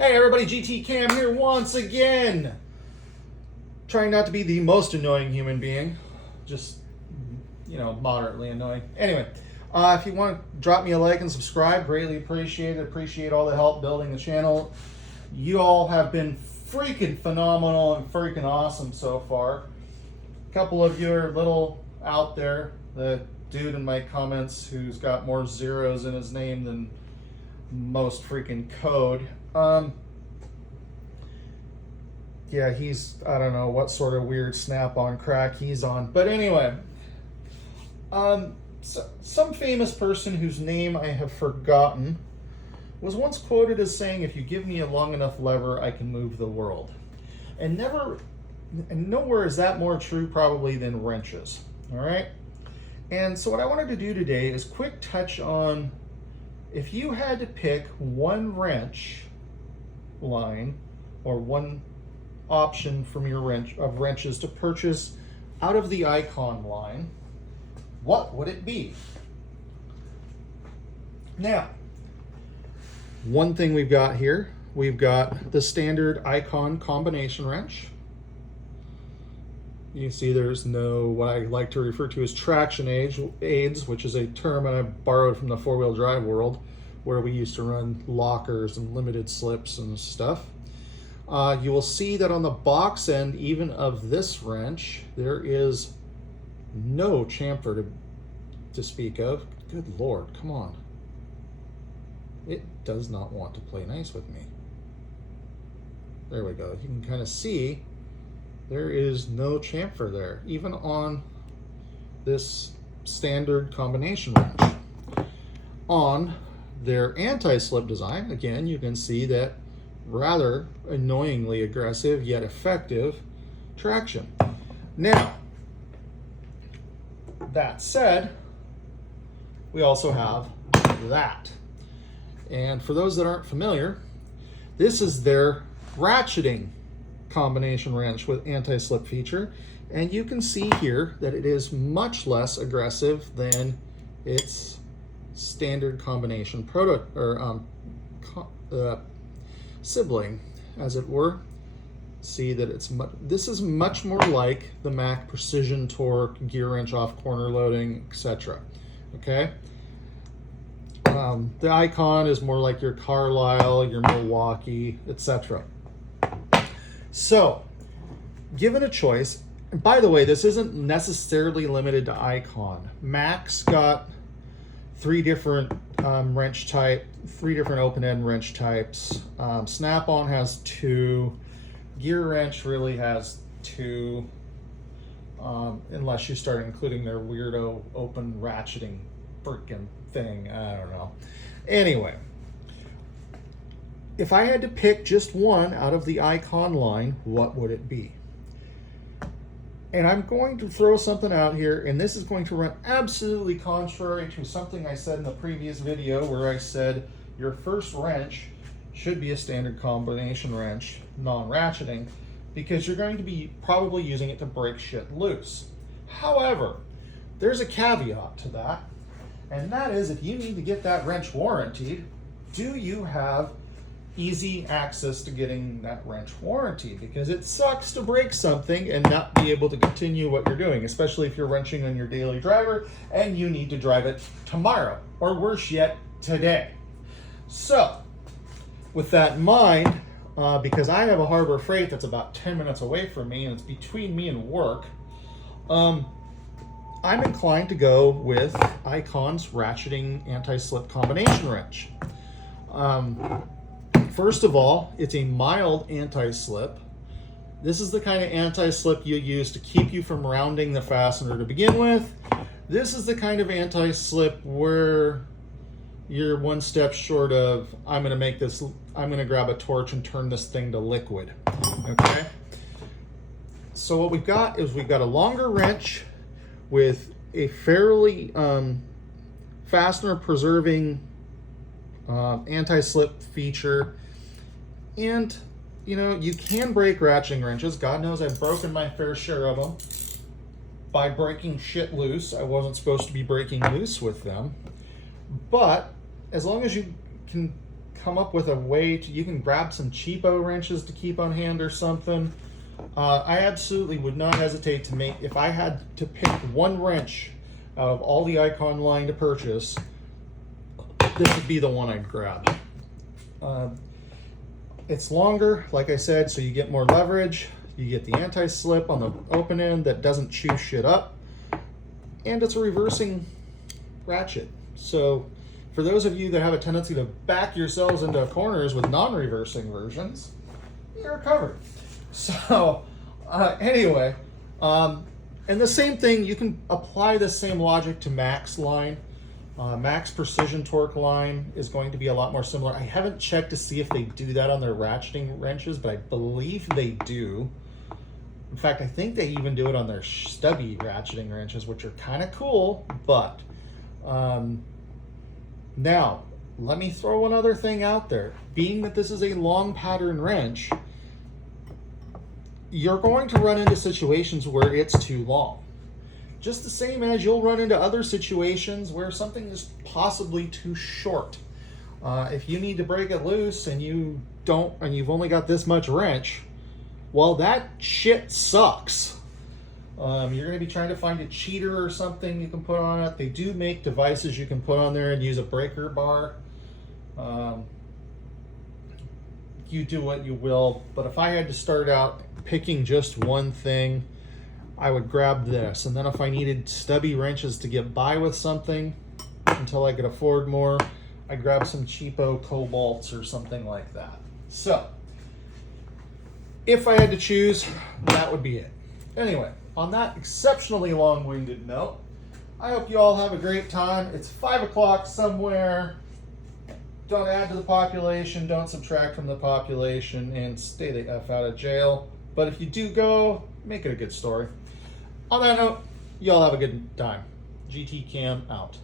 Hey everybody, GT Cam here once again. Trying not to be the most annoying human being. Just, moderately annoying. Anyway, if you want to drop me a like and subscribe, greatly appreciate it. Appreciate all the help building the channel. You all have been freaking phenomenal and freaking awesome so far. A couple of you are a little out there. The dude in my comments who's got more zeros in his name than most freaking code. Yeah, he's, I don't know what sort of weird snap-on crack he's on. But anyway, some famous person whose name I have forgotten was once quoted as saying, if you give me a long enough lever, I can move the world. And nowhere is that more true probably than wrenches, all right? And so what I wanted to do today is quick touch on if you had to pick one wrench line or one option from your wrenches to purchase out of the Icon line, what would it be? Now, one thing we've got here, we've got the standard Icon combination wrench. You can see there's no, what I like to refer to as traction aids, which is a term I borrowed from the four-wheel drive world, where we used to run lockers and limited slips and stuff. You will see that on the box end, even of this wrench, there is no chamfer to speak of. Good Lord, come on. It does not want to play nice with me. There we go. You can kind of see there is no chamfer there, even on this standard combination wrench. On their anti-slip design, again, you can see that rather annoyingly aggressive yet effective traction. Now, that said, we also have that. And for those that aren't familiar, this is their ratcheting combination wrench with anti-slip feature, and you can see here that it is much less aggressive than its standard combination sibling, as it were. See that this is much more like the Mac Precision Torque, gear wrench off corner loading, etc. Okay. The Icon is more like your Carlisle, your Milwaukee, etc. So, given a choice, and by the way, this isn't necessarily limited to Icon. Mac's got three different three different open-end wrench types. Snap-on has two. Gear wrench really has two, unless you start including their weirdo open ratcheting freaking thing. I don't know. Anyway, if I had to pick just one out of the Icon line, what would it be? And I'm going to throw something out here, and this is going to run absolutely contrary to something I said in the previous video where I said your first wrench should be a standard combination wrench, non-ratcheting, because you're going to be probably using it to break shit loose. However, there's a caveat to that, and that is if you need to get that wrench warranted, do you have easy access to getting that wrench warranty? Because it sucks to break something and not be able to continue what you're doing, especially if you're wrenching on your daily driver and you need to drive it tomorrow, or worse yet, today. So, with that in mind, because I have a Harbor Freight that's about 10 minutes away from me and it's between me and work, I'm inclined to go with Icon's ratcheting anti-slip combination wrench. First of all, it's a mild anti-slip. This is the kind of anti-slip you use to keep you from rounding the fastener to begin with. This is the kind of anti-slip where you're one step short of, I'm going to grab a torch and turn this thing to liquid. Okay? So what we've got is we've got a longer wrench with a fairly fastener preserving anti-slip feature. And, you can break ratcheting wrenches. God knows I've broken my fair share of them by breaking shit loose. I wasn't supposed to be breaking loose with them. But as long as you can come up with a way to, you can grab some cheapo wrenches to keep on hand or something. I absolutely would not hesitate to make, if I had to pick one wrench out of all the Icon line to purchase, this would be the one I'd grab. It's longer, like I said, so you get more leverage. You get the anti-slip on the open end that doesn't chew shit up. And it's a reversing ratchet. So for those of you that have a tendency to back yourselves into corners with non-reversing versions, you're covered. So anyway, and the same thing, you can apply the same logic to Max line. Max Precision Torque line is going to be a lot more similar. I haven't checked to see if they do that on their ratcheting wrenches, but I believe they do. In fact, I think they even do it on their stubby ratcheting wrenches, which are kind of cool. But now, let me throw one other thing out there. Being that this is a long pattern wrench, you're going to run into situations where it's too long. Just the same as you'll run into other situations where something is possibly too short. If you need to break it loose and you don't, and you've only got this much wrench, well, that shit sucks. You're going to be trying to find a cheater or something you can put on it. They do make devices you can put on there and use a breaker bar. You do what you will, but if I had to start out picking just one thing, I would grab this. And then if I needed stubby wrenches to get by with something until I could afford more, I'd grab some cheapo Cobalts or something like that. So if I had to choose, that would be it. Anyway, on that exceptionally long-winded note, I hope you all have a great time. It's 5 o'clock somewhere. Don't add to the population, don't subtract from the population, and stay the F out of jail. But if you do go, make it a good story. On that note, y'all have a good time. GT Cam out.